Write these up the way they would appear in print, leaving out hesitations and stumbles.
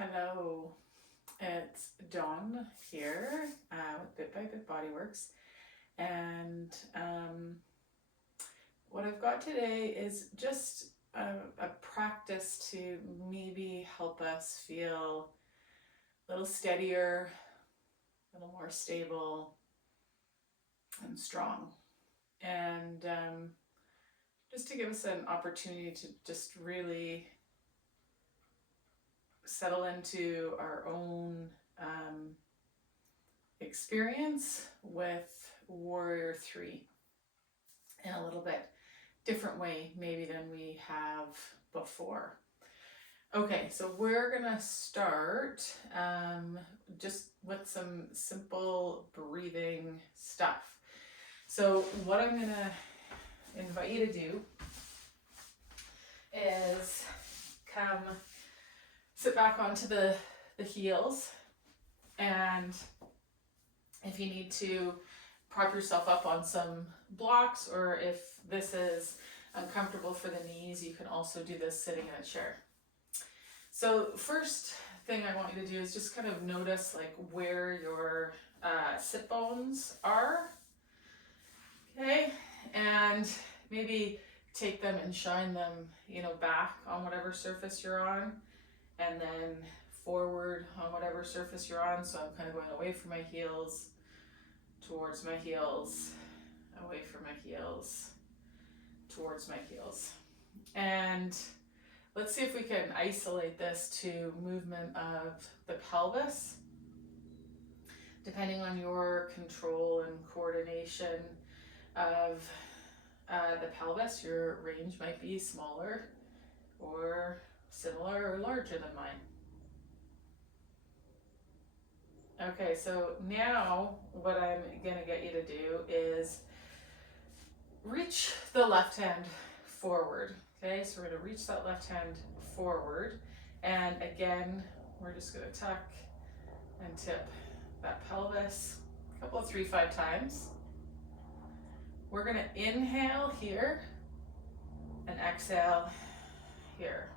Hello, it's Dawn here with Bit by Bit Bodyworks, and what I've got today is just a practice to maybe help us feel a little steadier, a little more stable, and strong, and just to give us an opportunity to just really settle into our own experience with Warrior 3 in a little bit different way maybe than we have before. Okay, so we're gonna start just with some simple breathing stuff. So what I'm gonna invite you to do is come sit back onto the heels, and if you need to prop yourself up on some blocks, or if this is uncomfortable for the knees, you can also do this sitting in a chair. So first thing I want you to do is just kind of notice like where your sit bones are, okay, and maybe take them and shine them, back on whatever surface you're on, and then forward on whatever surface you're on. So I'm kind of going away from my heels, towards my heels, away from my heels, towards my heels. And let's see if we can isolate this to movement of the pelvis. Depending on your control and coordination of the pelvis, your range might be smaller or similar or larger than mine. Okay, so now what I'm gonna get you to do is reach the left hand forward. Okay, so we're gonna reach that left hand forward, and again, we're just gonna tuck and tip that pelvis a couple of 3-5 times. We're gonna inhale here and exhale here.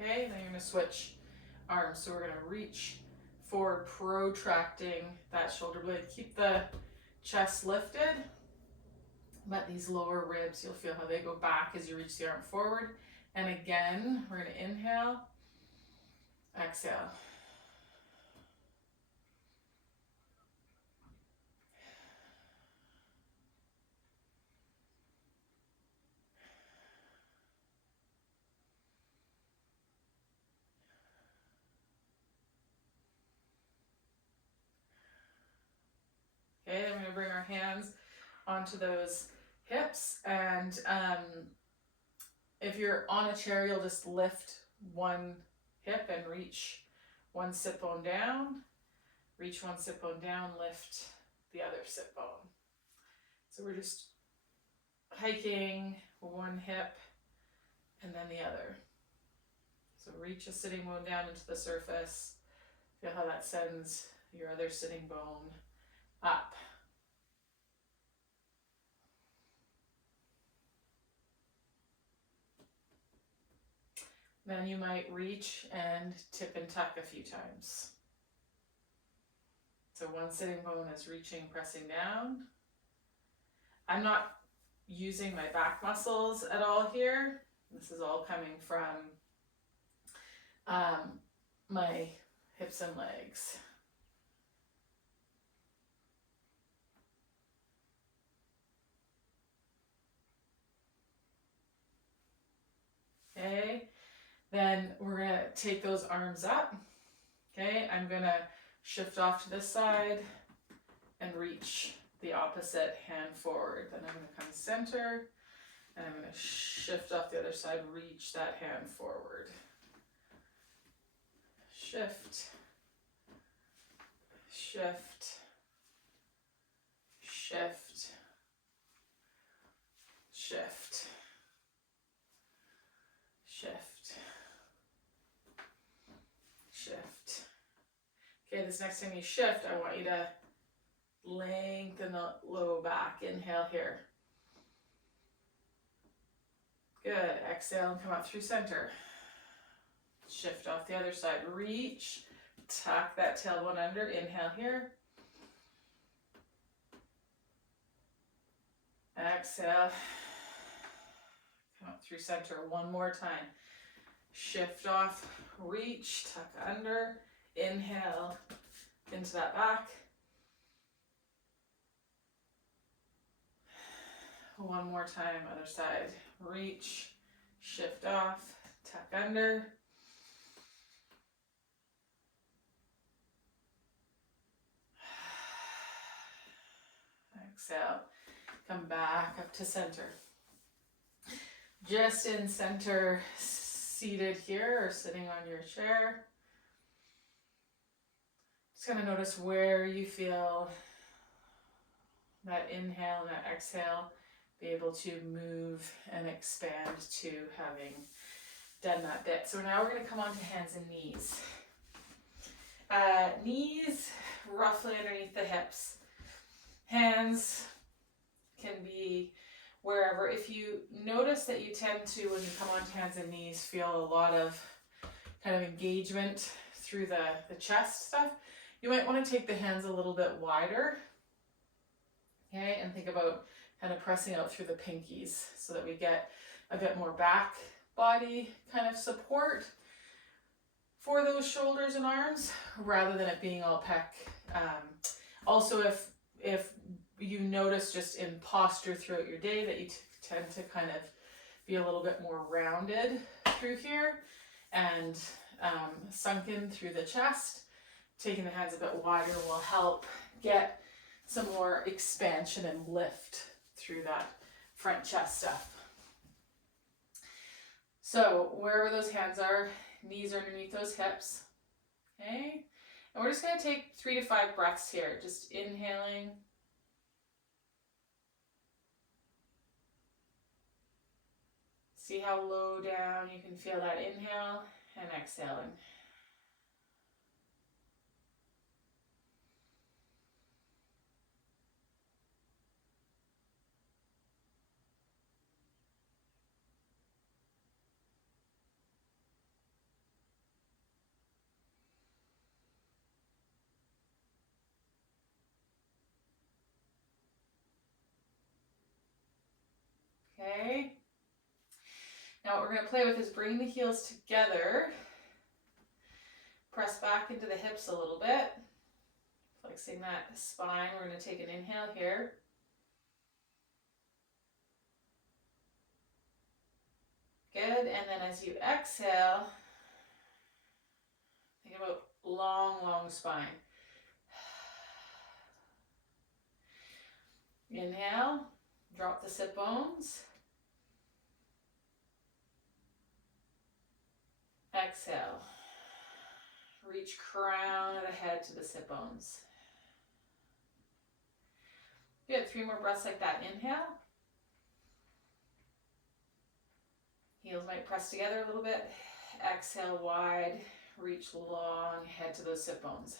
Okay, then you're gonna switch arms. So we're gonna reach forward, protracting that shoulder blade. Keep the chest lifted, but these lower ribs, you'll feel how they go back as you reach the arm forward. And again, we're gonna inhale, exhale. Okay, then we're gonna bring our hands onto those hips, and if you're on a chair, you'll just lift one hip and reach one sit bone down, reach one sit bone down, lift the other sit bone. So we're just hiking one hip and then the other. So reach a sitting bone down into the surface, feel how that sends your other sitting bone up. Then you might reach and tip and tuck a few times. So one sitting bone is reaching, pressing down. I'm not using my back muscles at all here. This is all coming from my hips and legs. Okay, then we're gonna take those arms up. Okay, I'm gonna shift off to this side and reach the opposite hand forward. Then I'm gonna come center, and I'm gonna shift off the other side, reach that hand forward. Shift, shift, shift, shift, shift, shift. Okay, this next time you shift, I want you to Lengthen the low back. Inhale here. Good. Exhale and come up through center. Shift off the other side. Reach. Tuck that tailbone under. Inhale here. Exhale. Come up through center. One more time. Shift off. Reach. Tuck under. Inhale into that back. One more time. Other side. Reach. Shift off. Tuck under. Exhale. Come back up to center. Just in center, seated here or sitting on your chair. Just kind of notice where you feel that inhale and that exhale. Be able to move and expand to having done that bit. So now we're going to come on to hands and knees. Knees roughly underneath the hips. Hands can be wherever. If you notice that you tend to, when you come onto hands and knees, feel a lot of kind of engagement through the chest stuff, you might want to take the hands a little bit wider. Okay, and think about kind of pressing out through the pinkies so that we get a bit more back body kind of support for those shoulders and arms rather than it being all pec. Also, if you notice just in posture throughout your day that you tend to kind of be a little bit more rounded through here and sunken through the chest, taking the hands a bit wider will help get some more expansion and lift through that front chest stuff. So wherever those hands are, knees are underneath those hips. Okay, and we're just going to take 3 to 5 breaths here, just inhaling. See how low down you can feel that inhale and exhaling. Okay. Now what we're going to play with is bring the heels together. Press back into the hips a little bit. Flexing that spine. We're going to take an inhale here. Good. And then as you exhale, think about long, long spine. Inhale. Drop the sit bones. Exhale. Reach crown of the head to the sit bones. Good. 3 more breaths like that. Inhale. Heels might press together a little bit. Exhale wide. Reach long. Head to those sit bones.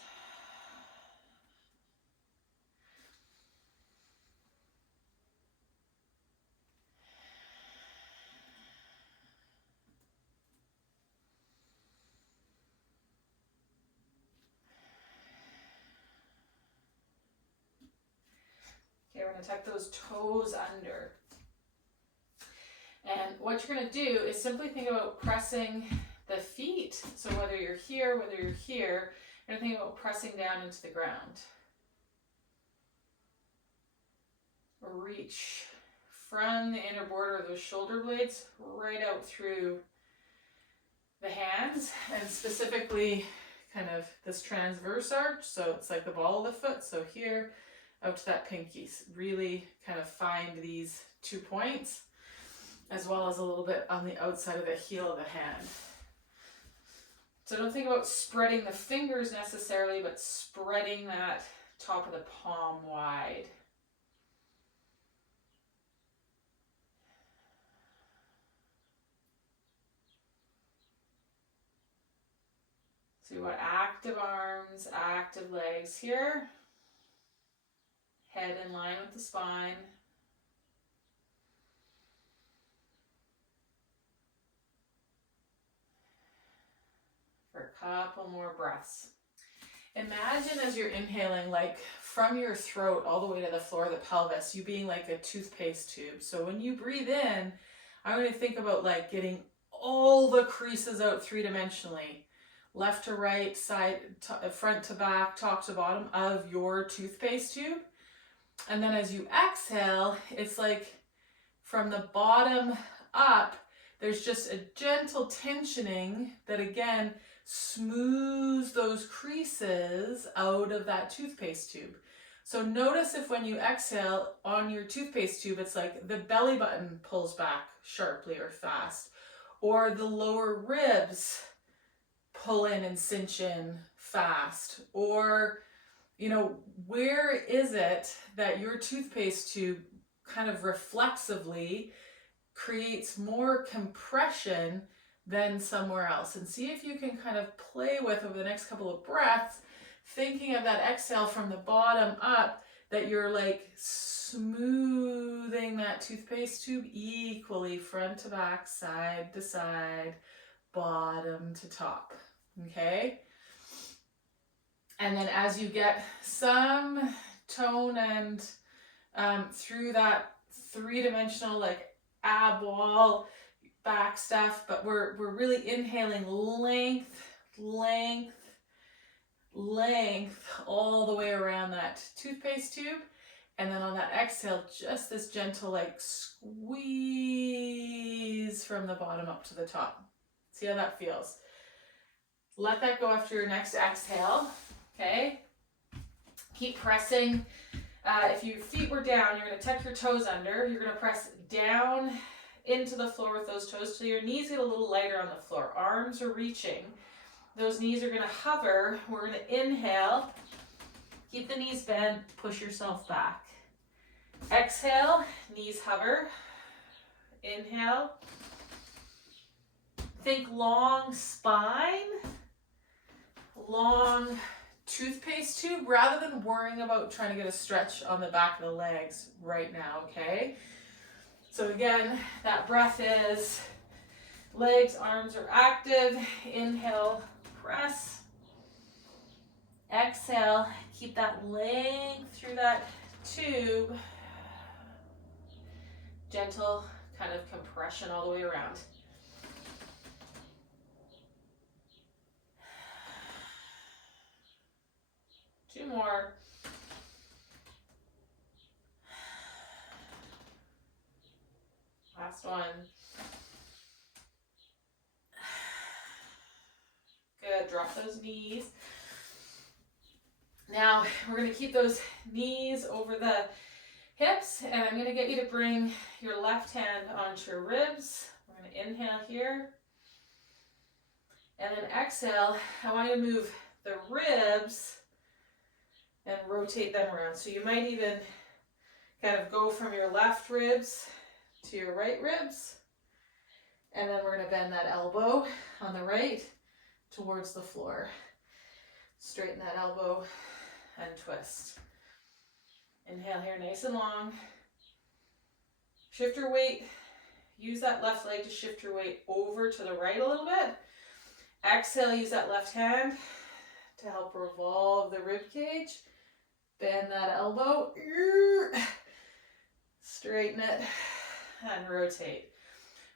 Okay, we're going to tuck those toes under. And what you're going to do is simply think about pressing the feet. So whether you're here, you're going to think about pressing down into the ground. Reach from the inner border of those shoulder blades right out through the hands, and specifically kind of this transverse arch. So it's like the ball of the foot. So here, out to that pinky. Really kind of find these 2 points, as well as a little bit on the outside of the heel of the hand. So don't think about spreading the fingers necessarily, but spreading that top of the palm wide. So you want active arms, active legs here. Head in line with the spine. For a couple more breaths. Imagine as you're inhaling, like from your throat all the way to the floor of the pelvis, you being like a toothpaste tube. So when you breathe in, I'm going to think about like getting all the creases out three-dimensionally, left to right, side to front to back, top to bottom of your toothpaste tube. And then as you exhale, it's like from the bottom up, there's just a gentle tensioning that again smooths those creases out of that toothpaste tube. So notice if when you exhale on your toothpaste tube, it's like the belly button pulls back sharply or fast, or the lower ribs pull in and cinch in fast, or, you know, where is it that your toothpaste tube kind of reflexively creates more compression than somewhere else? And see if you can kind of play with over the next couple of breaths, thinking of that exhale from the bottom up, that you're like smoothing that toothpaste tube equally, front to back, side to side, bottom to top. Okay? And then as you get some tone and through that three-dimensional like ab wall back stuff, but we're really inhaling length, length, length all the way around that toothpaste tube. And then on that exhale, just this gentle like squeeze from the bottom up to the top. See how that feels? Let that go after your next exhale. Okay? Keep pressing. If your feet were down, you're going to tuck your toes under. You're going to press down into the floor with those toes till your knees get a little lighter on the floor. Arms are reaching. Those knees are going to hover. We're going to inhale. Keep the knees bent. Push yourself back. Exhale. Knees hover. Inhale. Think long spine. Long toothpaste tube, rather than worrying about trying to get a stretch on the back of the legs right now, okay? So again, that breath is legs, arms are active. Inhale, press. Exhale, keep that length through that tube. Gentle kind of compression all the way around. Two more. Last one. Good, drop those knees. Now, we're going to keep those knees over the hips, and I'm going to get you to bring your left hand onto your ribs. We're going to inhale here. And then exhale, I want you to move the ribs and rotate them around. So you might even kind of go from your left ribs to your right ribs. And then we're going to bend that elbow on the right towards the floor. Straighten that elbow and twist. Inhale here, nice and long. Shift your weight. Use that left leg to shift your weight over to the right a little bit. Exhale, use that left hand to help revolve the rib cage. Bend that elbow. Straighten it and rotate.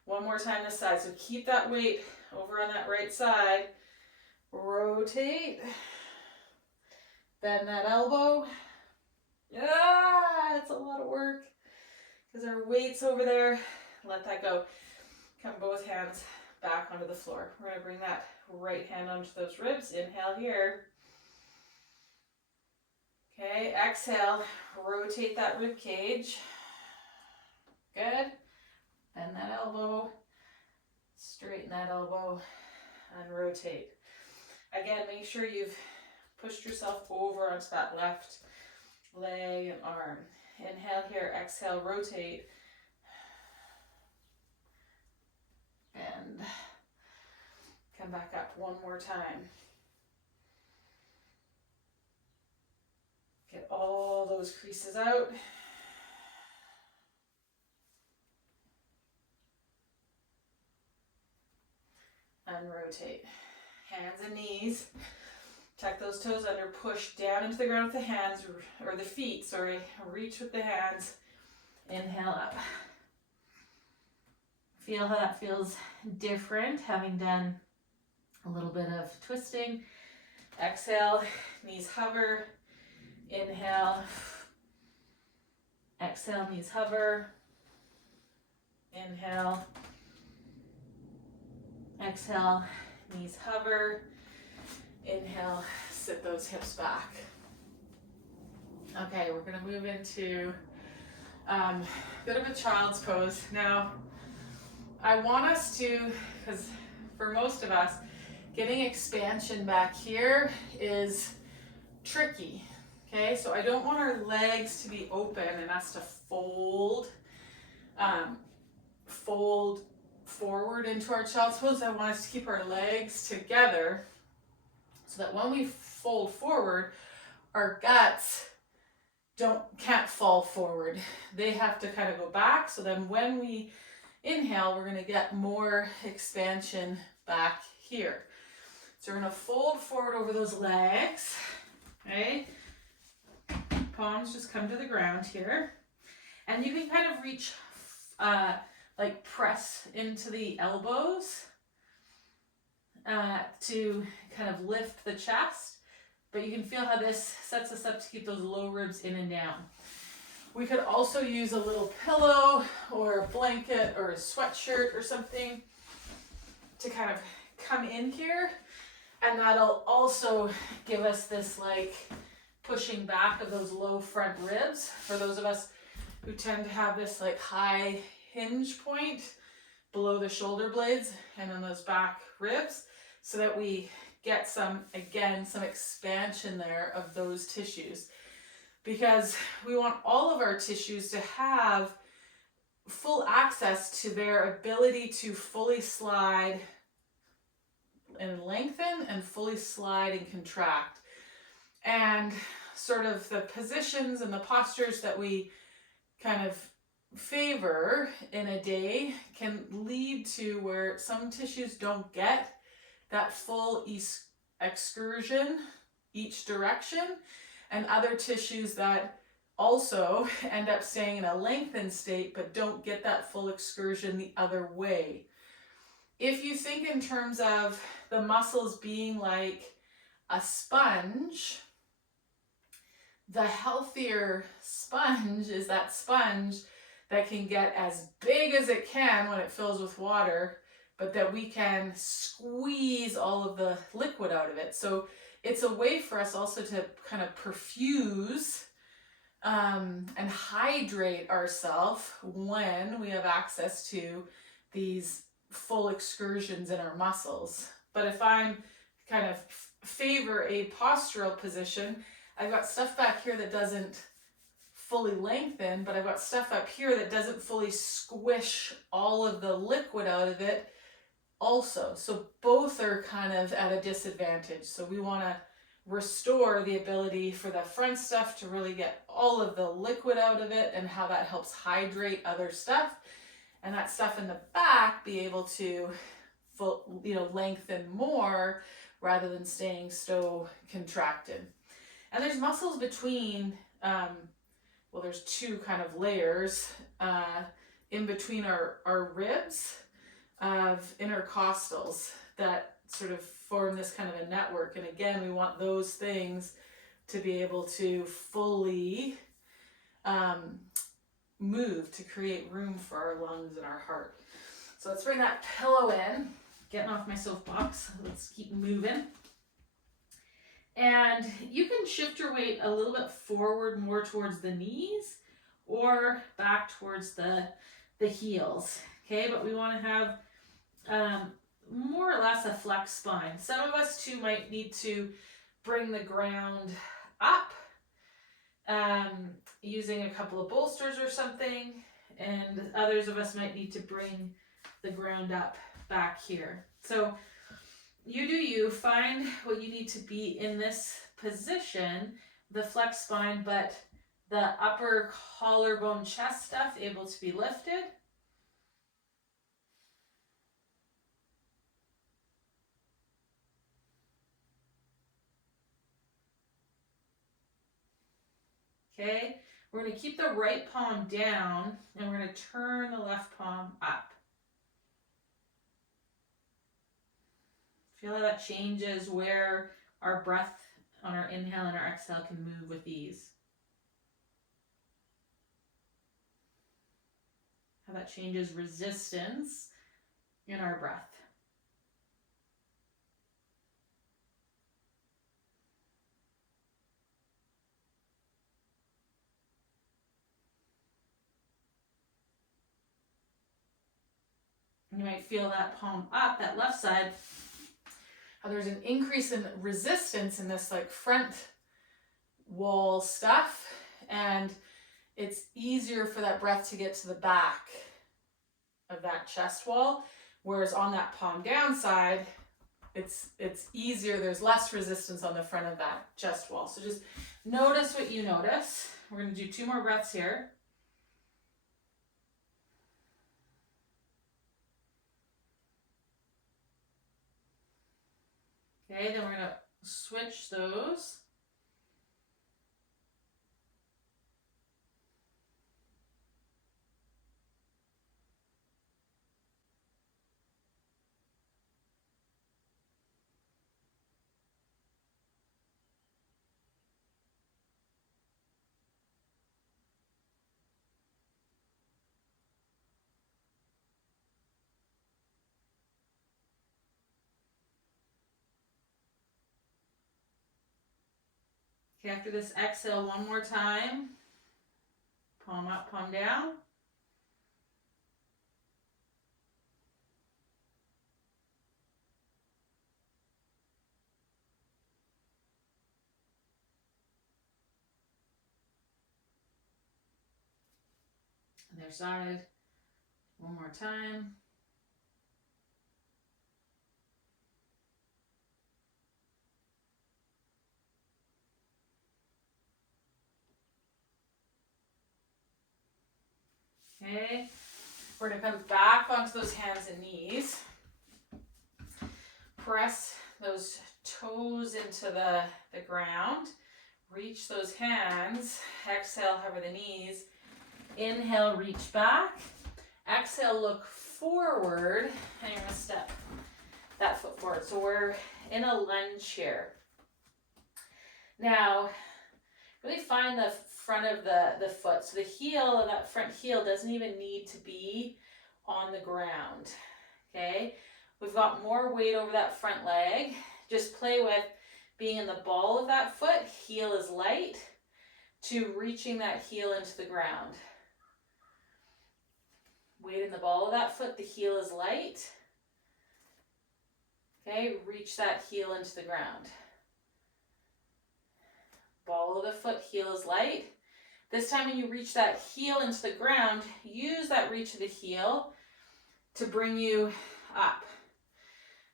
One more time this side. So keep that weight over on that right side. Rotate. Bend that elbow. It's a lot of work because our weight's over there. Let that go. Come both hands back onto the floor. We're going to bring that right hand onto those ribs. Inhale here. Okay, exhale. Rotate that rib cage. Good. Bend that elbow. Straighten that elbow and rotate. Again, make sure you've pushed yourself over onto that left leg and arm. Inhale here, exhale, rotate. And come back up one more time. Get all those creases out. And rotate. Hands and knees. Tuck those toes under, push down into the ground with the hands, or the feet, sorry. Reach with the hands. Inhale up. Feel how that feels different, having done a little bit of twisting. Exhale, knees hover. Inhale. Exhale, knees hover. Inhale. Exhale, knees hover. Inhale, sit those hips back. Okay, we're gonna move into a bit of a child's pose. Now, I want us to, because for most of us, getting expansion back here is tricky. Okay, so I don't want our legs to be open and us to fold forward into our child's pose. I want us to keep our legs together so that when we fold forward, our guts can't fall forward. They have to kind of go back. So then when we inhale, we're going to get more expansion back here. So we're going to fold forward over those legs. Okay. Palms just come to the ground here. And you can kind of reach, like press into the elbows to kind of lift the chest. But you can feel how this sets us up to keep those low ribs in and down. We could also use a little pillow or a blanket or a sweatshirt or something to kind of come in here. And that'll also give us this like pushing back of those low front ribs for those of us who tend to have this like high hinge point below the shoulder blades and on those back ribs, so that we get some expansion there of those tissues, because we want all of our tissues to have full access to their ability to fully slide and lengthen and fully slide and contract. And sort of the positions and the postures that we kind of favor in a day can lead to where some tissues don't get that full excursion each direction, and other tissues that also end up staying in a lengthened state but don't get that full excursion the other way. If you think in terms of the muscles being like a sponge, the healthier sponge is that sponge that can get as big as it can when it fills with water, but that we can squeeze all of the liquid out of it. So it's a way for us also to kind of perfuse and hydrate ourselves when we have access to these full excursions in our muscles. But if I'm kind of favor a postural position, I've got stuff back here that doesn't fully lengthen, but I've got stuff up here that doesn't fully squish all of the liquid out of it also. So both are kind of at a disadvantage. So we want to restore the ability for the front stuff to really get all of the liquid out of it, and how that helps hydrate other stuff, and that stuff in the back be able to lengthen more rather than staying so contracted. And there's muscles between there's two kind of layers in between our ribs of intercostals that sort of form this kind of a network. And again, we want those things to be able to fully move to create room for our lungs and our heart. So let's bring that pillow in. Getting off my soapbox. Let's keep moving. And you can shift your weight a little bit forward, more towards the knees, or back towards the heels. Okay, but we want to have more or less a flex spine. Some of us too might need to bring the ground up using a couple of bolsters or something, and others of us might need to bring the ground up back here. So you do you, find what you need to be in this position the flex spine, but the upper collarbone chest stuff able to be lifted. Okay, we're going to keep the right palm down and we're going to turn the left palm up. Feel how that changes where our breath on our inhale and our exhale can move with ease. How that changes resistance in our breath. You might feel that palm up, that left side, how there's an increase in resistance in this like front wall stuff, and it's easier for that breath to get to the back of that chest wall, whereas on that palm down side, it's easier, there's less resistance on the front of that chest wall. So just notice what you notice. We're going to do 2 more breaths here. Okay, then we're going to switch those. Okay, after this exhale, 1 more time. Palm up, palm down. Other side. 1 more time. Okay, we're going to come back onto those hands and knees. Press those toes into the ground. Reach those hands. Exhale, hover the knees. Inhale, reach back. Exhale, look forward. And you're going to step that foot forward. So we're in a lunge here. Now, really find the front of the foot. So the heel, that front heel doesn't even need to be on the ground. Okay, we've got more weight over that front leg. Just play with being in the ball of that foot. Heel is light to reaching that heel into the ground. Weight in the ball of that foot. The heel is light. Okay, reach that heel into the ground. Ball of the foot, heel is light. This time when you reach that heel into the ground, use that reach of the heel to bring you up.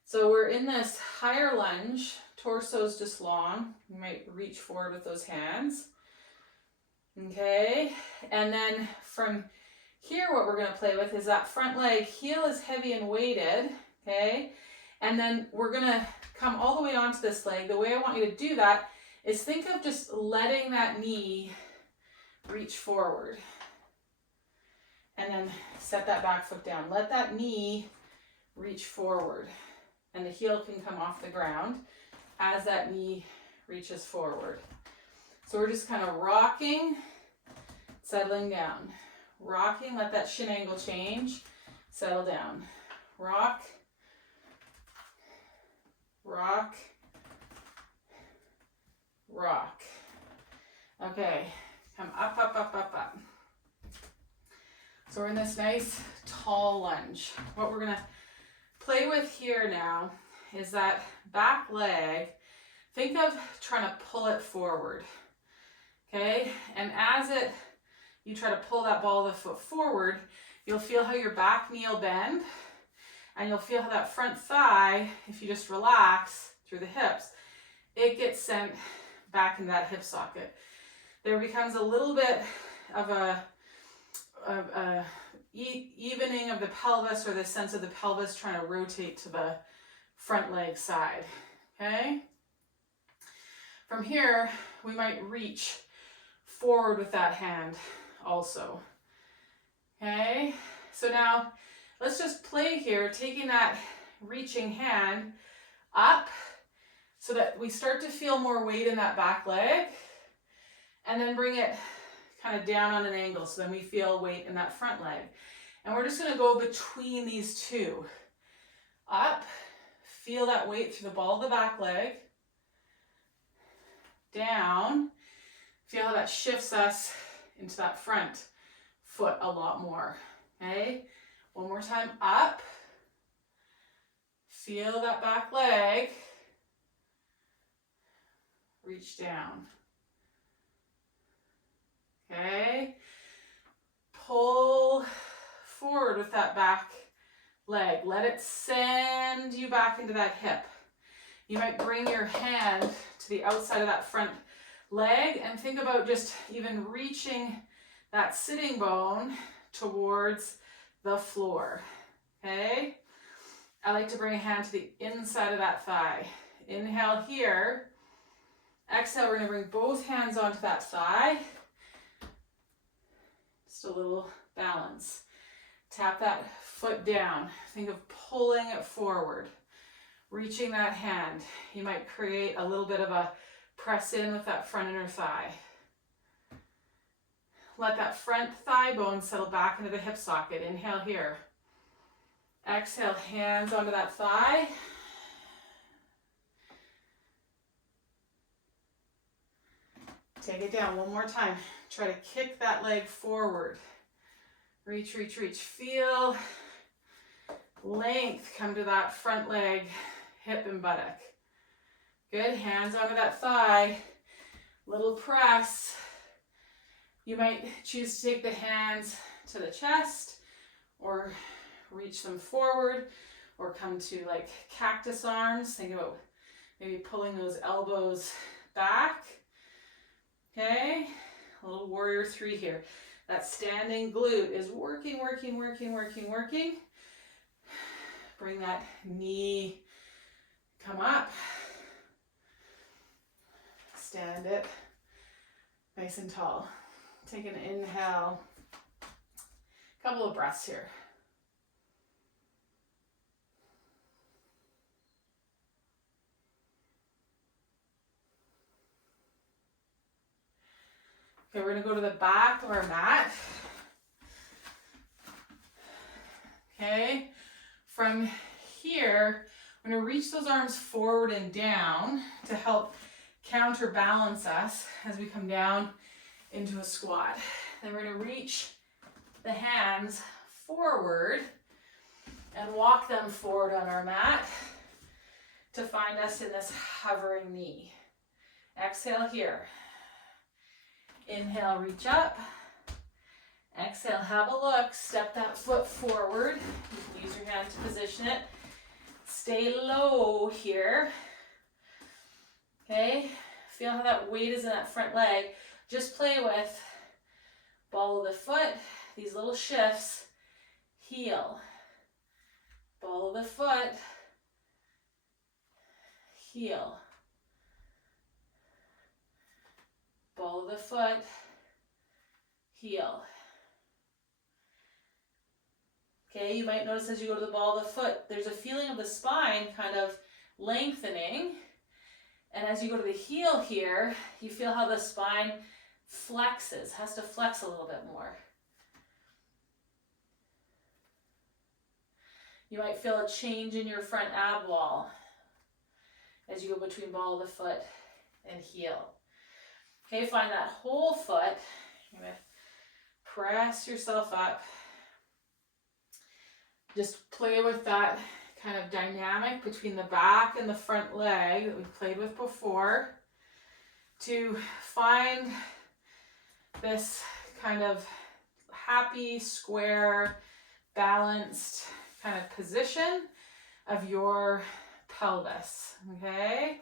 So we're in this higher lunge, torso's just long. You might reach forward with those hands. Okay, and then from here what we're going to play with is that front leg, heel is heavy and weighted, okay? And then we're going to come all the way onto this leg. The way I want you to do that is think of just letting that knee reach forward. And then set that back foot down. Let that knee reach forward. And the heel can come off the ground as that knee reaches forward. So we're just kind of rocking, settling down. Rocking, let that shin angle change, settle down. Rock, rock, rock. Okay, come up, up, up, up, up. So we're in this nice tall lunge. What we're gonna play with here now is that back leg. Think of trying to pull it forward, okay? And as you try to pull that ball of the foot forward, you'll feel how your back knee will bend, and you'll feel how that front thigh, if you just relax through the hips, it gets sent back into that hip socket. There becomes a little bit of a evening of the pelvis, or the sense of the pelvis trying to rotate to the front leg side, okay? From here, we might reach forward with that hand also, okay? So now, let's just play here, taking that reaching hand up so that we start to feel more weight in that back leg, and then bring it kind of down on an angle, so then we feel weight in that front leg. And we're just going to go between these two. Up, feel that weight through the ball of the back leg. Down, feel how that shifts us into that front foot a lot more. Okay, one more time. Up, feel that back leg. Reach down. Okay, pull forward with that back leg. Let it send you back into that hip. You might bring your hand to the outside of that front leg and think about just even reaching that sitting bone towards the floor. Okay, I like to bring a hand to the inside of that thigh. Inhale here. Exhale, we're going to bring both hands onto that thigh. Just a little balance. Tap that foot down. Think of pulling it forward. Reaching that hand. You might create a little bit of a press in with that front inner thigh. Let that front thigh bone settle back into the hip socket. Inhale here. Exhale, hands onto that thigh. Take it down one more time. Try to kick that leg forward. Reach, reach, reach. Feel length come to that front leg, hip and buttock. Good, hands onto that thigh. Little press. You might choose to take the hands to the chest or reach them forward or come to like cactus arms. Think about maybe pulling those elbows back. Okay, a little warrior 3 here. That standing glute is working, working, working, working, working. Bring that knee, come up. Stand it nice and tall. Take an inhale. Couple of breaths here. Okay, we're going to go to the back of our mat. Okay, from here, we're going to reach those arms forward and down to help counterbalance us as we come down into a squat. Then we're going to reach the hands forward and walk them forward on our mat to find us in this hovering knee. Exhale here. Inhale, reach up. Exhale, have a look. Step that foot forward. You can use your hand to position it. Stay low here. Okay, feel how that weight is in that front leg. Just play with ball of the foot, these little shifts. Heel. Ball of the foot. Heel. Ball of the foot, heel. Okay, you might notice as you go to the ball of the foot, there's a feeling of the spine kind of lengthening. And as you go to the heel here, you feel how the spine flexes, has to flex a little bit more. You might feel a change in your front ab wall as you go between ball of the foot and heel. Okay, find that whole foot. You're going to press yourself up. Just play with that kind of dynamic between the back and the front leg that we played with before to find this kind of happy, square, balanced kind of position of your pelvis, okay?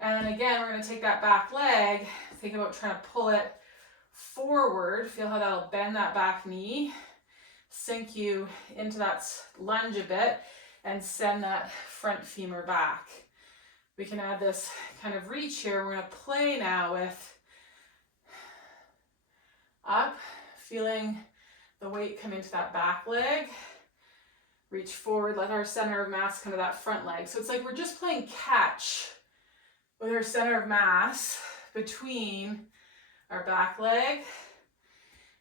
And And again, we're going to take that back leg, think about trying to pull it forward. Feel how that'll bend that back knee, sink you into that lunge a bit, and send that front femur back. We can add this kind of reach here. We're going to play now with up, feeling the weight come into that back leg. Reach forward, let our center of mass come to that front leg. So it's like we're just playing catch with our center of mass between our back leg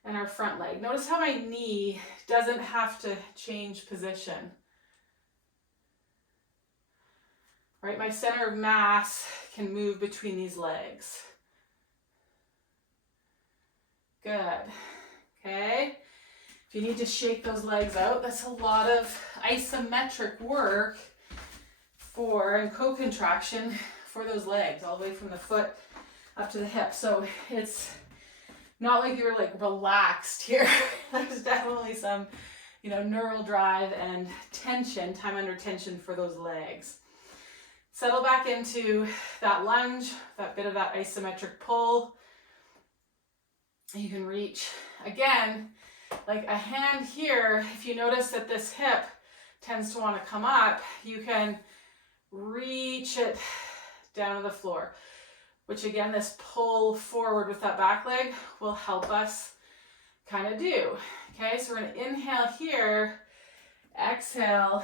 and our front leg. Notice how my knee doesn't have to change position. Right, my center of mass can move between these legs. Good. Okay. If you need to shake those legs out, that's a lot of isometric work and co-contraction for those legs, all the way from the foot up to the hip. So it's not like you're like relaxed here. There's definitely some, neural drive and tension, time under tension for those legs. Settle back into that lunge, that bit of that isometric pull. You can reach, again, like a hand here. If you notice that this hip tends to want to come up, you can reach it down to the floor, which again, this pull forward with that back leg will help us kind of do. Okay, so we're going to inhale here, exhale,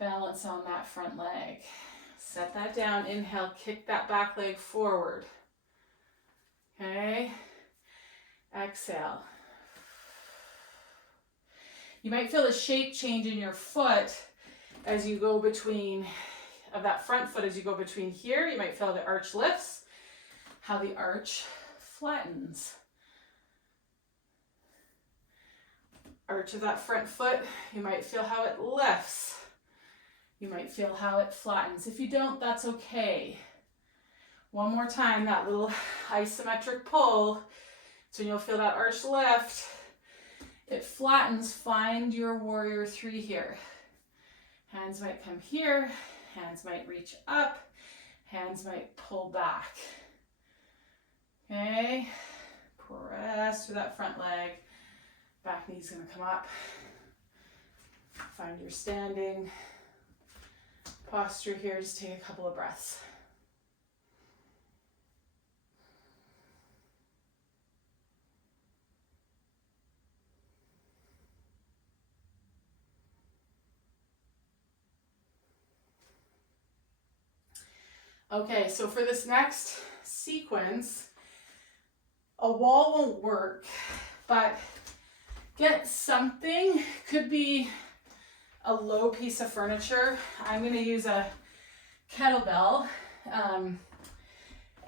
balance on that front leg. Set that down, inhale, kick that back leg forward. Okay, exhale. You might feel a shape change in your foot as you go between, of that front foot as you go between here. You might feel the arch lifts, how the arch flattens. Arch of that front foot, you might feel how it lifts. You might feel how it flattens. If you don't, that's okay. One more time, that little isometric pull. So you'll feel that arch lift. It flattens. Find your warrior three here. Hands might come here. Hands might reach up. Hands might pull back. Okay. Press through that front leg. Back knee's going to come up. Find your standing posture here. Just take a couple of breaths. Okay, so for this next sequence, a wall won't work, but get something. Could be a low piece of furniture. I'm going to use a kettlebell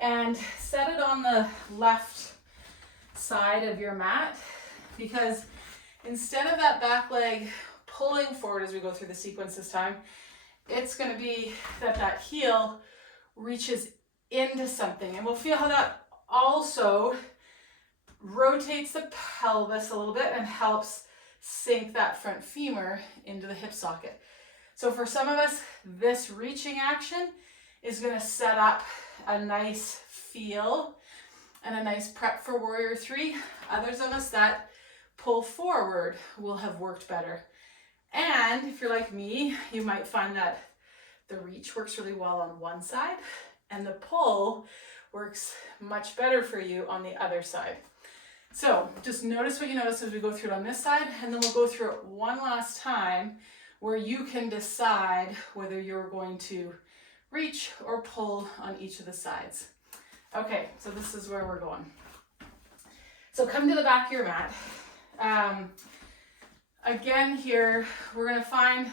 and set it on the left side of your mat, because instead of that back leg pulling forward as we go through the sequence this time, it's going to be that heel reaches into something, and we'll feel how that also rotates the pelvis a little bit and helps sink that front femur into the hip socket. So for some of us, this reaching action is going to set up a nice feel and a nice prep for warrior three. Others of us, that pull forward will have worked better. And if you're like me, you might find that the reach works really well on one side and the pull works much better for you on the other side. So just notice what you notice as we go through it on this side, and then we'll go through it one last time where you can decide whether you're going to reach or pull on each of the sides. Okay, so this is where we're going. So come to the back of your mat. Again here, we're going to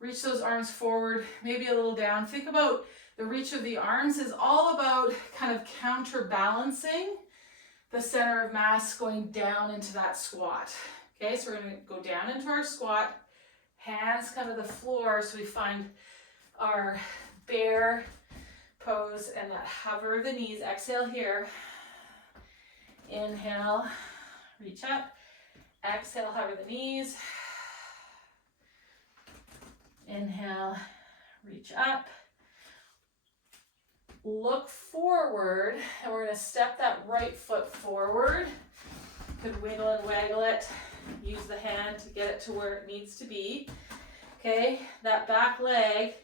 reach those arms forward, maybe a little down. Think about the reach of the arms is all about kind of counterbalancing the center of mass going down into that squat. Okay, so we're going to go down into our squat. Hands come to the floor so we find our bear pose and that hover of the knees. Exhale here. Inhale, reach up. Exhale, hover the knees. Inhale, reach up. look forward, and we're going to step that right foot forward. You could wiggle and waggle it. Use the hand to get it to where it needs to be. Okay, that back leg,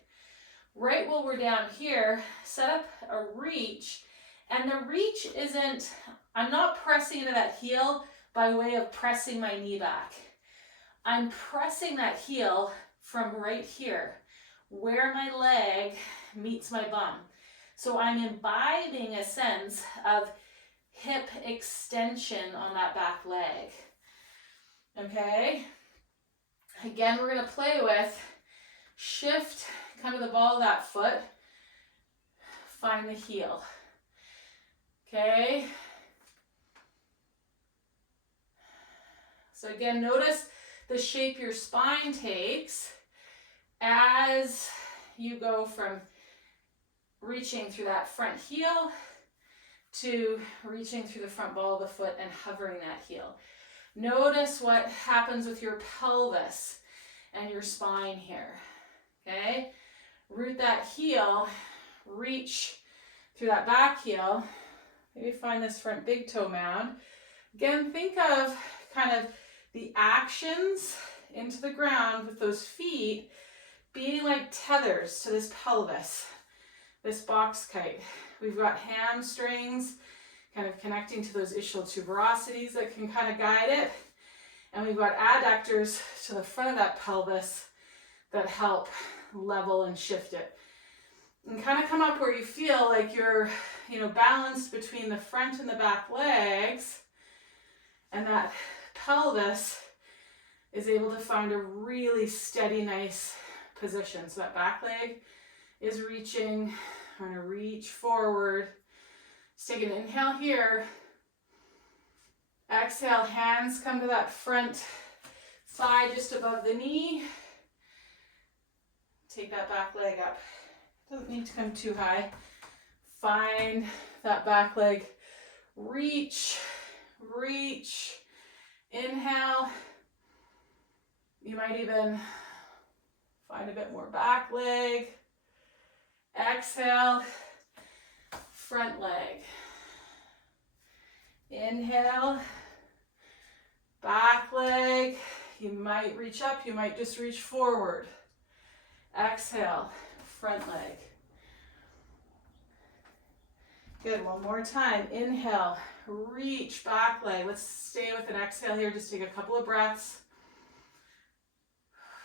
right while we're down here, set up a reach. And the reach isn't, I'm not pressing into that heel by way of pressing my knee back. I'm pressing that heel from right here, where my leg meets my bum. So I'm imbibing a sense of hip extension on that back leg. Okay? Again, we're going to play with shift kind of the ball of that foot, find the heel. Okay? So again, notice the shape your spine takes as you go from reaching through that front heel to reaching through the front ball of the foot and hovering that heel. Notice what happens with your pelvis and your spine here. Okay? Root that heel, reach through that back heel. Maybe find this front big toe mound. Again, think of kind of the actions into the ground with those feet being like tethers to this pelvis, this box kite. We've got hamstrings kind of connecting to those ischial tuberosities that can kind of guide it. And we've got adductors to the front of that pelvis that help level and shift it. And kind of come up where you feel like you're, balanced between the front and the back legs, and that pelvis is able to find a really steady, nice position. So that back leg is reaching. I'm going to reach forward. Just take an inhale here. Exhale, hands come to that front thigh just above the knee. Take that back leg up. Doesn't need to come too high. Find that back leg. Reach, reach. Inhale. You might even find a bit more back leg. Exhale, front leg. Inhale, back leg. You might reach up, you might just reach forward. Exhale, front leg. Good, one more time. Inhale, reach, back leg. Let's stay with an exhale here, just take a couple of breaths.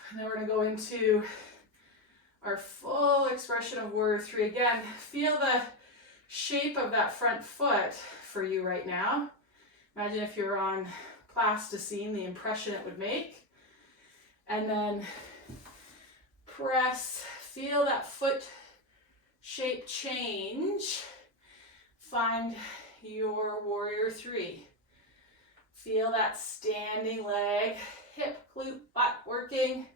And then we're going to go into our full expression of Warrior 3. Again, feel the shape of that front foot for you right now. Imagine if you were on plasticine, the impression it would make. And then press, feel that foot shape change. Find your Warrior 3. Feel that standing leg, hip, glute, butt working.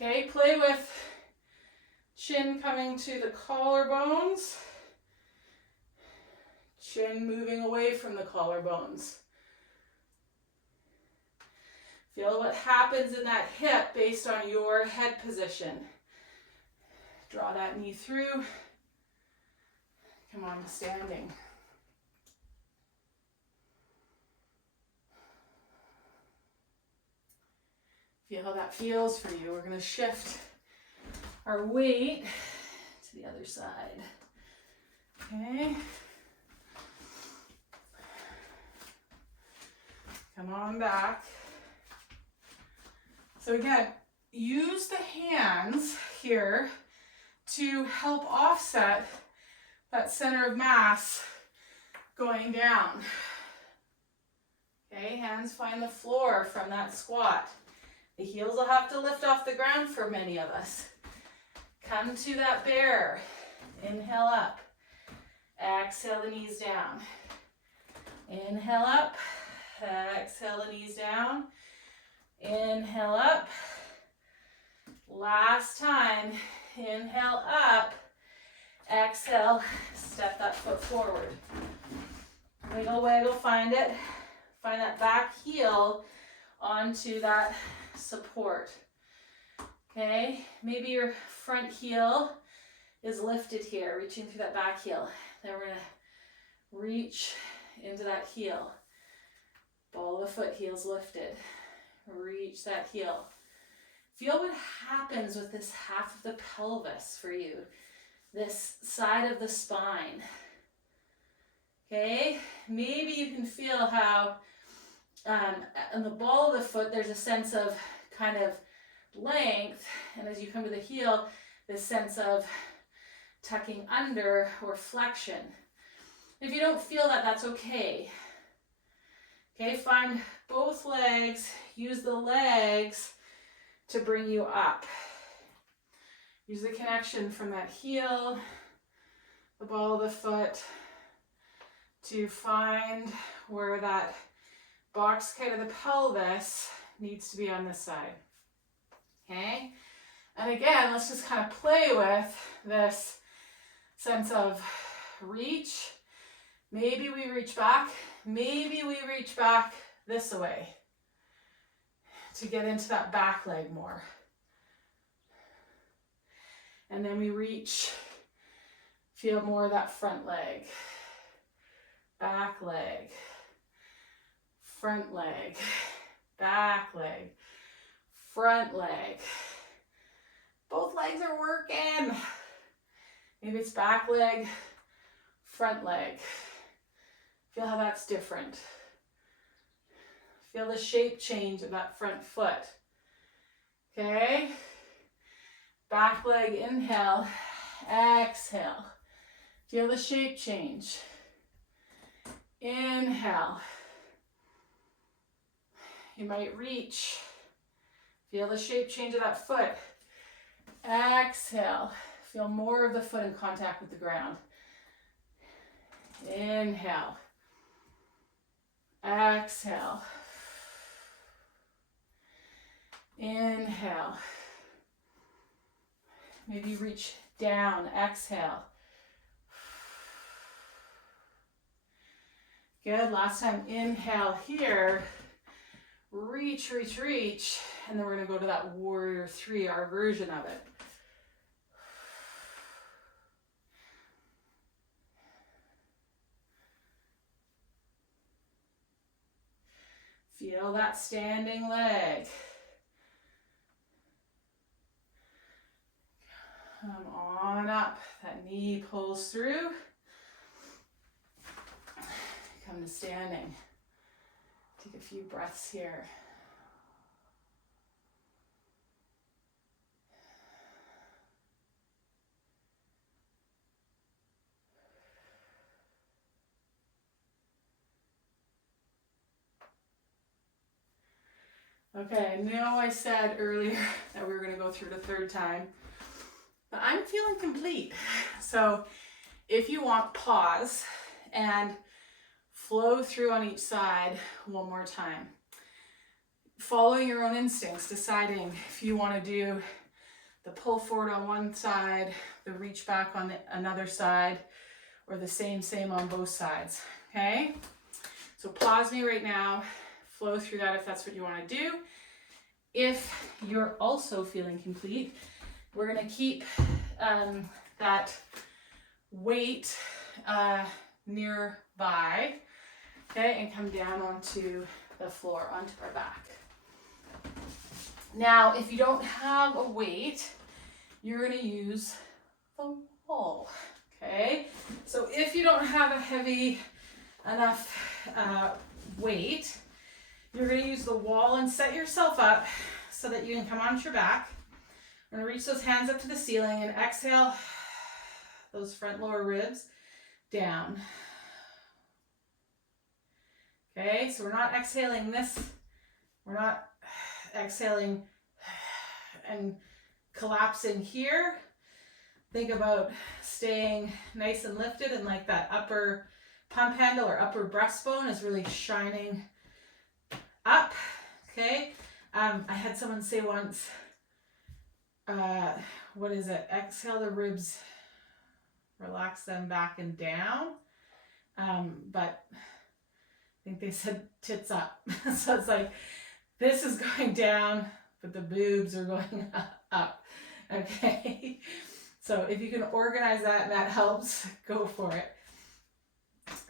Okay, play with chin coming to the collarbones. Chin moving away from the collarbones. Feel what happens in that hip based on your head position. Draw that knee through. Come on, standing. Feel how that feels for you. We're going to shift our weight to the other side. Okay. Come on back. So again, use the hands here to help offset that center of mass going down. Okay, hands find the floor from that squat. The heels will have to lift off the ground for many of us. Come to that bear. Inhale up. Exhale the knees down. Inhale up. Exhale the knees down. Inhale up. Last time. Inhale up. Exhale. Step that foot forward. Wiggle, wiggle, find it. Find that back heel onto that support. Okay, maybe your front heel is lifted here, reaching through that back heel. Then we're gonna reach into that heel. Ball of the foot, heels lifted. Reach that heel. Feel what happens with this half of the pelvis for you, this side of the spine. Okay, maybe you can feel how on the ball of the foot there's a sense of kind of length, and as you come to the heel, this sense of tucking under or flexion. If you don't feel that, that's okay. Okay, find both legs, use the legs to bring you up. Use the connection from that heel, the ball of the foot, to find where that box cut of the pelvis needs to be on this side. Okay? And again, let's just kind of play with this sense of reach. Maybe we reach back. Maybe we reach back this way to get into that back leg more. And then we reach, feel more of that front leg, back leg, front leg, back leg, front leg. Both legs are working. Maybe it's back leg, front leg. Feel how that's different. Feel the shape change of that front foot. Okay? Back leg, inhale, exhale. Feel the shape change. Inhale. You might reach. Feel the shape change of that foot. Exhale. Feel more of the foot in contact with the ground. Inhale. Exhale. Inhale. Maybe reach down. Exhale. Good. Last time. Inhale here. Reach, reach, reach. And then we're going to go to that warrior three, our version of it. Feel that standing leg. Come on up. That knee pulls through. Come to standing. Take a few breaths here. Okay, I know I said earlier that we were going to go through the third time, but I'm feeling complete. So if you want, pause and flow through on each side one more time. Follow your own instincts, deciding if you want to do the pull forward on one side, the reach back on the another side, or the same on both sides, okay? So pause me right now, flow through that if that's what you want to do. If you're also feeling complete, we're going to keep that weight nearby, okay, and come down onto the floor, onto our back. Now, if you don't have a weight, you're going to use the wall, okay? So if you don't have a heavy enough weight, you're going to use the wall and set yourself up so that you can come onto your back. We're going to reach those hands up to the ceiling and exhale those front lower ribs down. Okay, so we're not exhaling this. We're not exhaling and collapsing here. Think about staying nice and lifted, and like that upper pump handle or upper breastbone is really shining up. Okay, I had someone say once, what is it? Exhale the ribs, relax them back and down. But I think they said tits up. So it's like, this is going down, but the boobs are going up. Okay. So if you can organize that and that helps, go for it.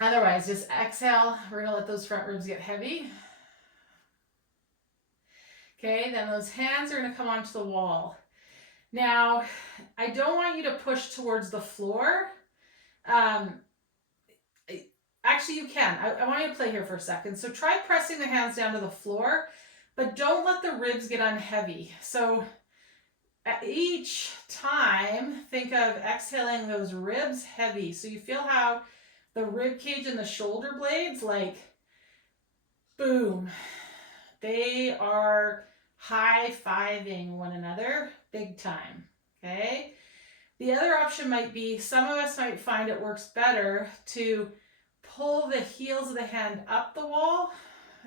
Otherwise, just exhale. We're gonna let those front ribs get heavy. Okay, then those hands are gonna come onto the wall. Now, I don't want you to push towards the floor. Actually, you can. I want you to play here for a second. So try pressing the hands down to the floor, but don't let the ribs get unheavy. So at each time, think of exhaling those ribs heavy. So you feel how the rib cage and the shoulder blades, like, boom, they are high-fiving one another big time, okay? The other option might be, some of us might find it works better to pull the heels of the hand up the wall,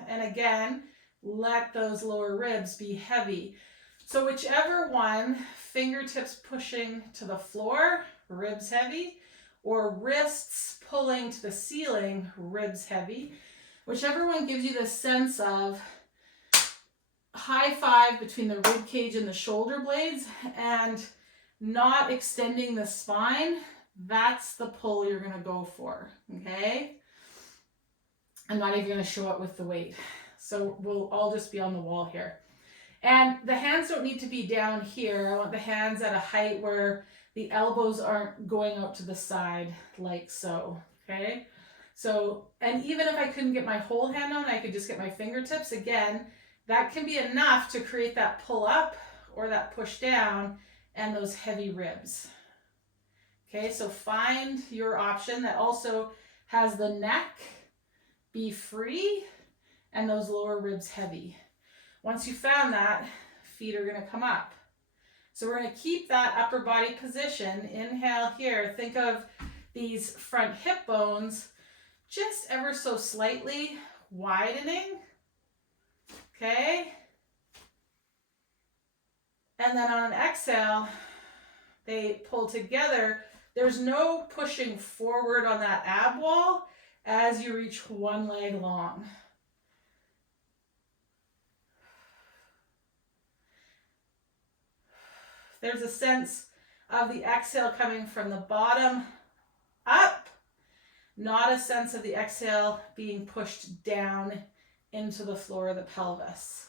and again, let those lower ribs be heavy. So whichever one, fingertips pushing to the floor, ribs heavy, or wrists pulling to the ceiling, ribs heavy. Whichever one gives you the sense of high five between the rib cage and the shoulder blades and not extending the spine, that's the pull you're gonna go for, okay? I'm not even gonna show it with the weight. So we'll all just be on the wall here. And the hands don't need to be down here. I want the hands at a height where the elbows aren't going out to the side like so, okay? So, and even if I couldn't get my whole hand on, I could just get my fingertips. Again, that can be enough to create that pull up or that push down and those heavy ribs. Okay, so find your option that also has the neck be free and those lower ribs heavy. Once you found that, feet are gonna come up. So we're gonna keep that upper body position. Inhale here, think of these front hip bones just ever so slightly widening, okay? And then on an exhale, they pull together. There's no pushing forward on that ab wall as you reach one leg long. There's a sense of the exhale coming from the bottom up, not a sense of the exhale being pushed down into the floor of the pelvis.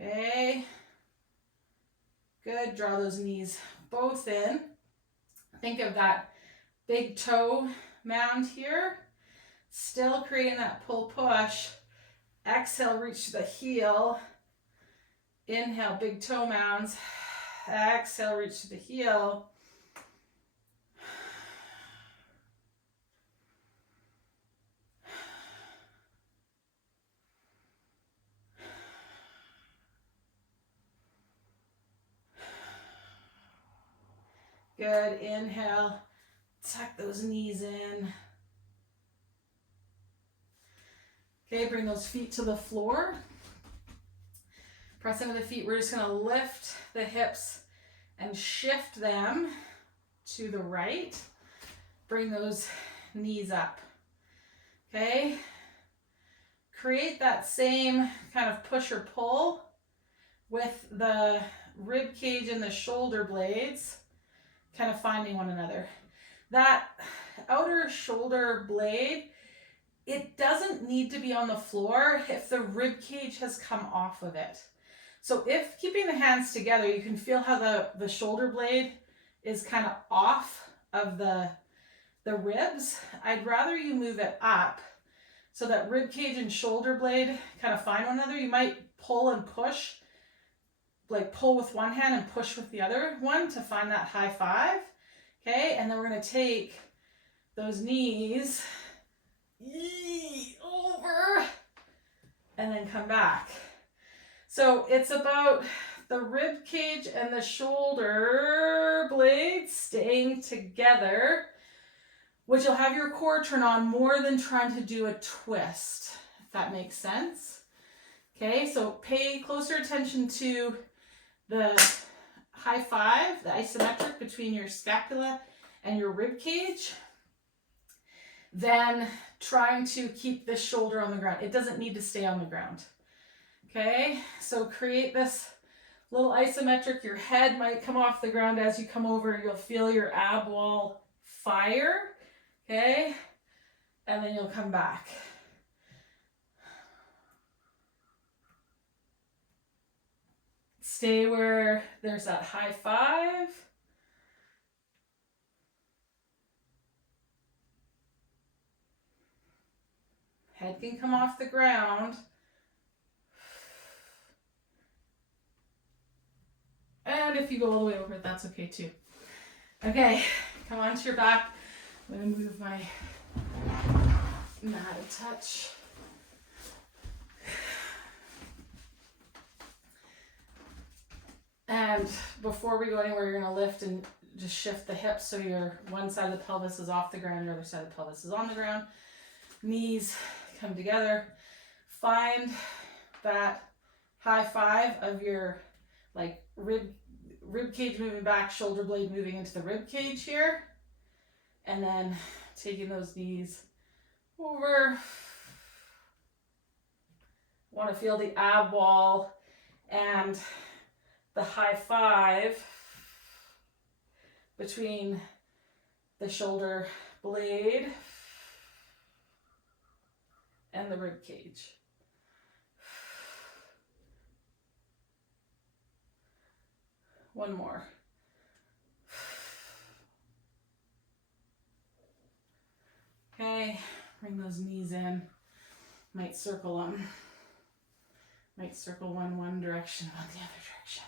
Okay, good. Draw those knees both in. Think of that big toe mound here. Still creating that pull push. Exhale, reach to the heel. Inhale, big toe mounds. Exhale, reach to the heel. Good. Inhale, tuck those knees in. Okay, bring those feet to the floor. Press into the feet. We're just going to lift the hips and shift them to the right. Bring those knees up. Okay. Create that same kind of push or pull with the rib cage and the shoulder blades kind of finding one another. That outer shoulder blade, it doesn't need to be on the floor if the rib cage has come off of it. So if keeping the hands together, you can feel how the shoulder blade is kind of off of the ribs. I'd rather you move it up so that rib cage and shoulder blade kind of find one another. You might pull and push, like pull with one hand and push with the other one to find that high five. Okay, and then we're going to take those knees over and then come back. So it's about the rib cage and the shoulder blades staying together, which will have your core turn on more than trying to do a twist, if that makes sense. Okay, so pay closer attention to the high five, the isometric between your scapula and your rib cage, then trying to keep this shoulder on the ground. It doesn't need to stay on the ground. Okay, so create this little isometric. Your head might come off the ground as you come over. You'll feel your ab wall fire. Okay, and then you'll come back. Stay where there's that high five. Head can come off the ground. And if you go all the way over, that's okay too. Okay, come onto your back. I'm going to move my mat a touch. And before we go anywhere, you're going to lift and just shift the hips so your one side of the pelvis is off the ground, your other side of the pelvis is on the ground. Knees come together. Find that high five of your like rib cage moving back, shoulder blade moving into the rib cage here. And then taking those knees over. Want to feel the ab wall and the high five between the shoulder blade and the rib cage. One more. Okay, bring those knees in. Might circle them. Might circle one direction, one the other direction.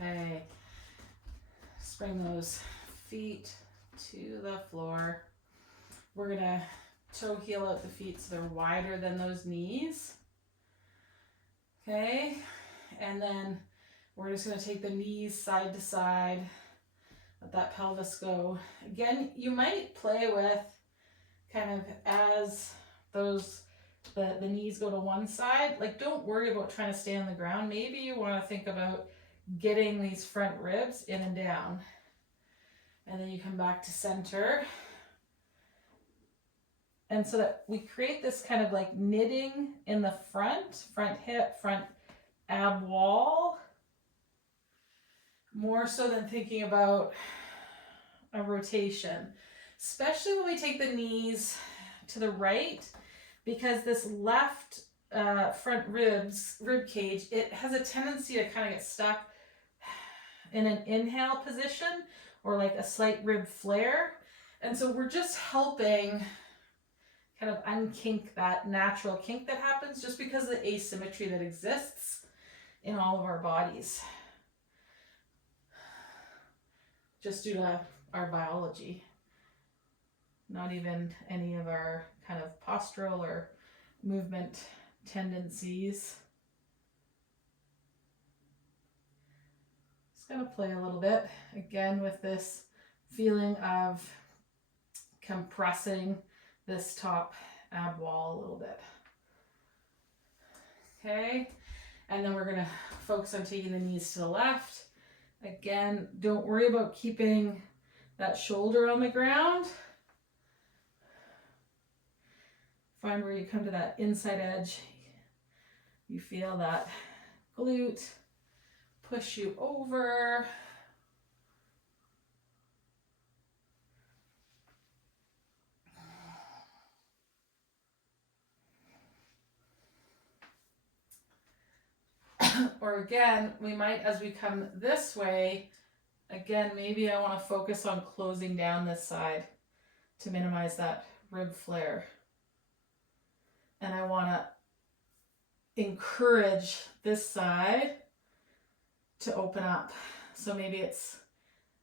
Okay, just bring those feet to the floor. We're gonna toe heel out the feet so they're wider than those knees. Okay, and then we're just gonna take the knees side to side, let that pelvis go. Again, you might play with kind of as those the knees go to one side. Like, don't worry about trying to stay on the ground. Maybe you want to think about getting these front ribs in and down. And then you come back to center. And so that we create this kind of like knitting in the front hip, front ab wall, more so than thinking about a rotation, especially when we take the knees to the right, because this left front rib cage, it has a tendency to kind of get stuck in an inhale position or like a slight rib flare. And so we're just helping kind of unkink that natural kink that happens just because of the asymmetry that exists in all of our bodies, just due to our biology, not even any of our kind of postural or movement tendencies. Just gonna play a little bit again with this feeling of compressing this top ab wall a little bit. Okay, and then we're gonna focus on taking the knees to the left. Again, don't worry about keeping that shoulder on the ground. Find where you come to that inside edge. You feel that glute push you over. Or again, we might, as we come this way, again, maybe I want to focus on closing down this side to minimize that rib flare. And I want to encourage this side to open up. So maybe it's,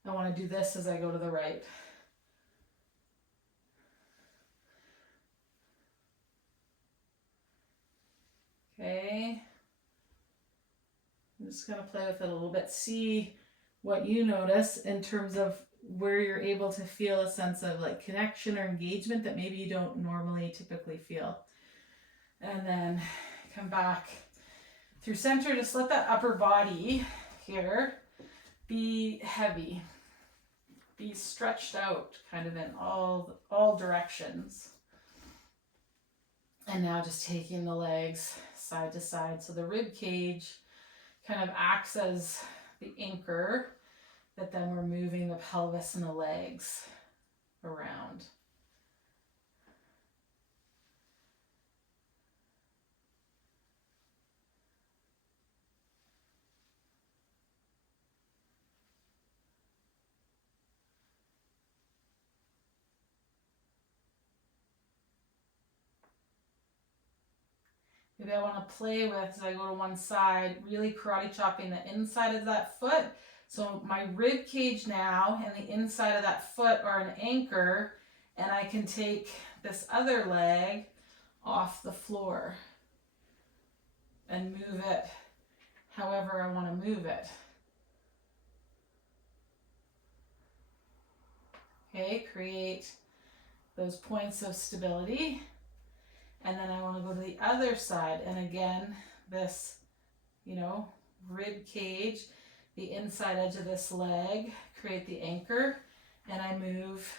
I want to do this as I go to the right. Okay. I'm just going to play with it a little bit, see what you notice in terms of where you're able to feel a sense of like connection or engagement that maybe you don't normally typically feel. And then come back through center. Just let that upper body here be heavy, be stretched out kind of in all directions. And now just taking the legs side to side. So the rib cage kind of acts as the anchor, but then we're moving the pelvis and the legs around. Maybe I want to play with, as I go to one side, really karate chopping the inside of that foot. So my rib cage now and the inside of that foot are an anchor, and I can take this other leg off the floor and move it however I want to move it. Okay, create those points of stability. And then I want to go to the other side. And again, this, rib cage, the inside edge of this leg, create the anchor, and I move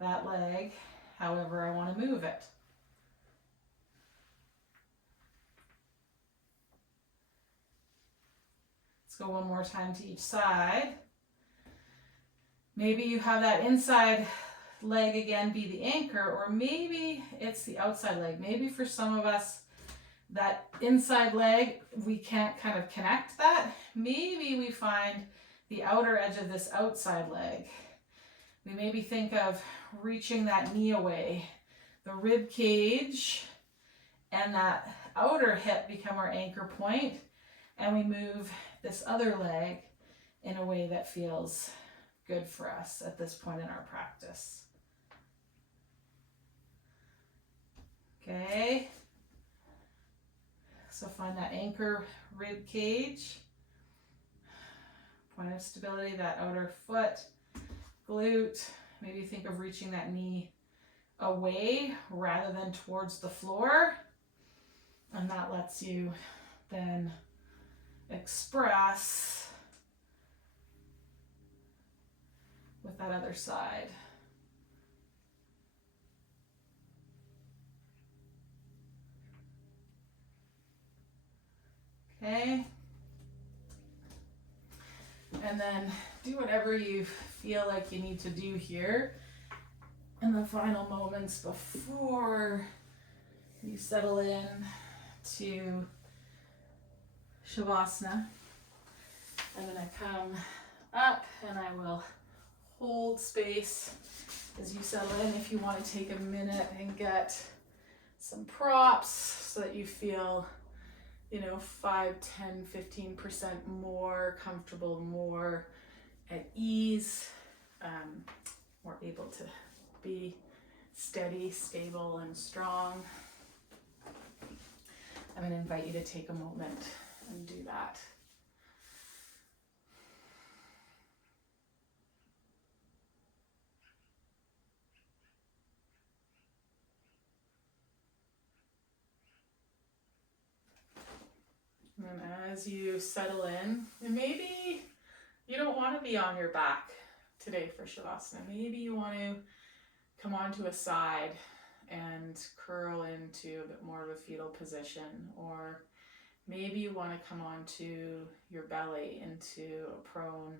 that leg however I want to move it. Let's go one more time to each side. Maybe you have that inside leg again be the anchor, or maybe it's the outside leg. Maybe for some of us, that inside leg, we can't kind of connect that. Maybe we find the outer edge of this outside leg. We maybe think of reaching that knee away. The rib cage and that outer hip become our anchor point, and we move this other leg in a way that feels good for us at this point in our practice. Okay, so find that anchor rib cage, point of stability, that outer foot, glute. Maybe think of reaching that knee away rather than towards the floor, and that lets you then express with that other side. Okay, and then do whatever you feel like you need to do here in the final moments before you settle in to Shavasana. I'm going to come up and I will hold space as you settle in. If you want to take a minute and get some props so that you feel 5, 10, 15% more comfortable, more at ease, more able to be steady, stable, and strong. I'm going to invite you to take a moment and do that. And as you settle in, and maybe you don't want to be on your back today for Shavasana. Maybe you want to come onto a side and curl into a bit more of a fetal position, or maybe you want to come onto your belly into a prone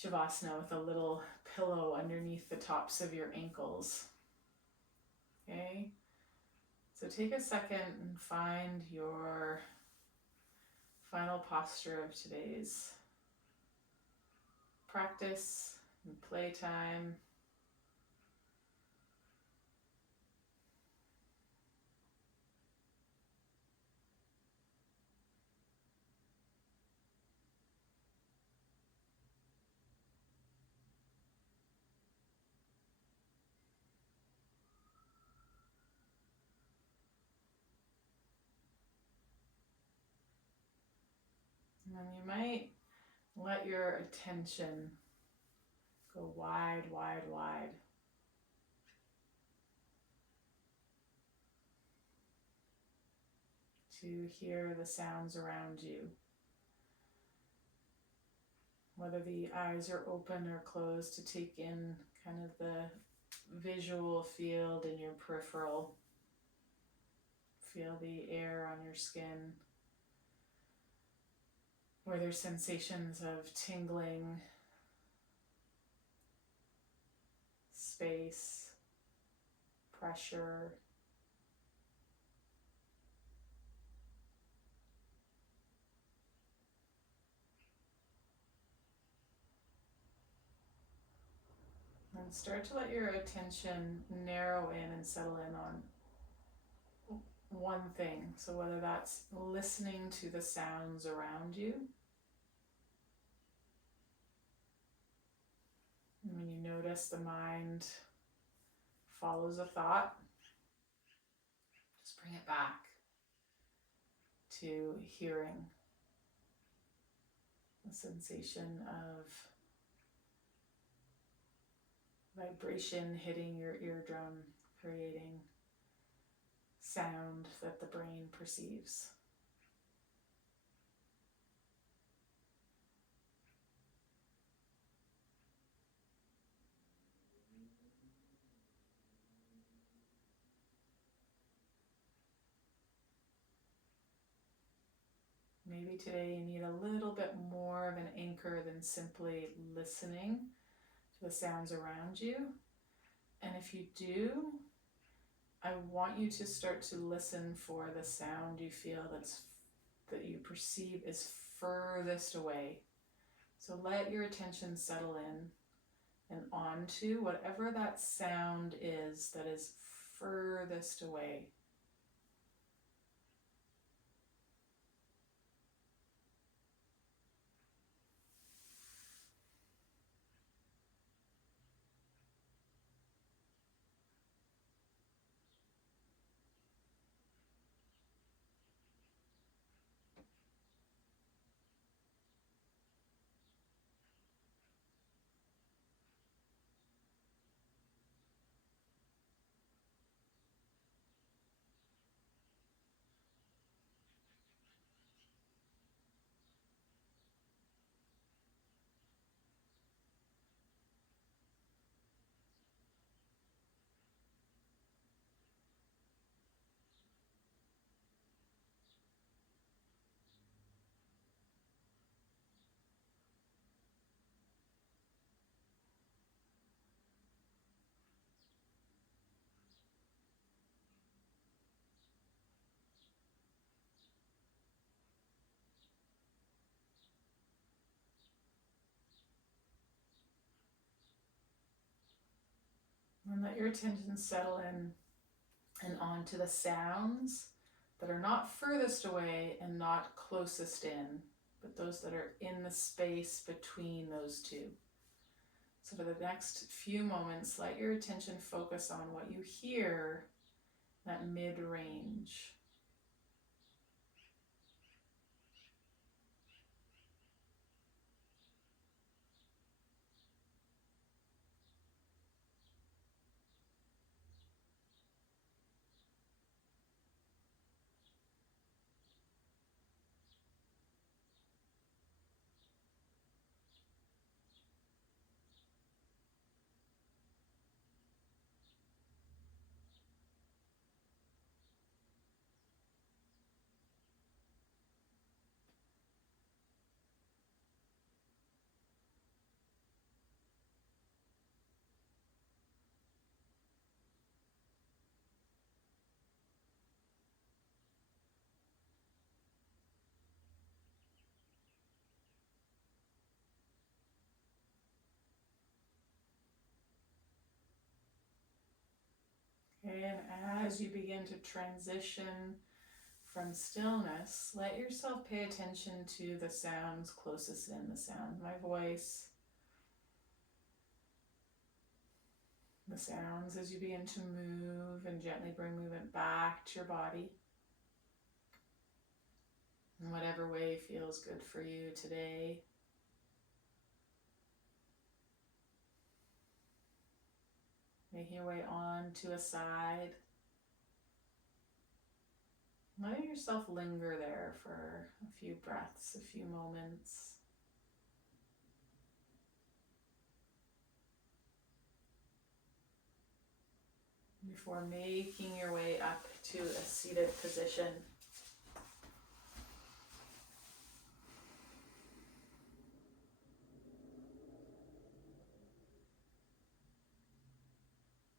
Shavasana with a little pillow underneath the tops of your ankles. Okay, so take a second and find your final posture of today's practice and playtime. then you might let your attention go wide, wide, wide. To hear the sounds around you. Whether the eyes are open or closed, to take in kind of the visual field in your peripheral. Feel the air on your skin. Where there's sensations of tingling, space, pressure. And start to let your attention narrow in and settle in on one thing. So whether that's listening to the sounds around you, and when you notice the mind follows a thought, just bring it back to hearing the sensation of vibration hitting your eardrum, creating sound that the brain perceives. Maybe today you need a little bit more of an anchor than simply listening to the sounds around you. And if you do, I want you to start to listen for the sound you feel that you perceive is furthest away. So let your attention settle in and onto whatever that sound is that is furthest away. And let your attention settle in and onto the sounds that are not furthest away and not closest in, but those that are in the space between those two. So for the next few moments, let your attention focus on what you hear, that mid-range. Okay, and as you begin to transition from stillness, let yourself pay attention to the sounds closest in, the sound of my voice, the sounds as you begin to move and gently bring movement back to your body. in whatever way feels good for you today. Making your way on to a side. Letting yourself linger there for a few breaths, a few moments. Before making your way up to a seated position.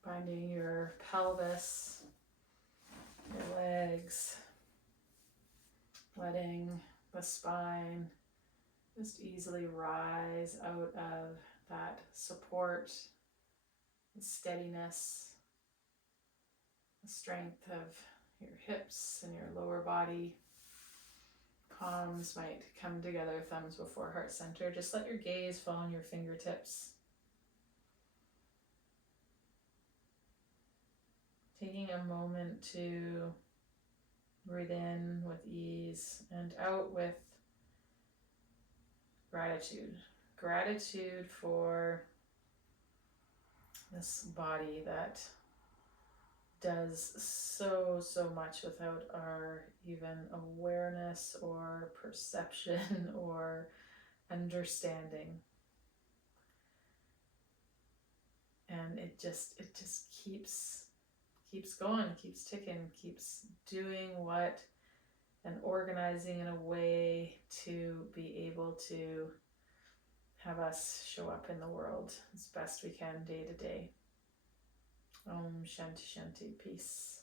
Finding your pelvis, your legs, letting the spine just easily rise out of that support, the steadiness, the strength of your hips and your lower body. Palms might come together, thumbs before heart center. Just let your gaze fall on your fingertips. Taking a moment to breathe in with ease and out with gratitude. Gratitude for this body that does so much without our even awareness or perception or understanding. And it just keeps going, keeps ticking, keeps doing what, and organizing in a way to be able to have us show up in the world as best we can day to day. Om Shanti Shanti, peace.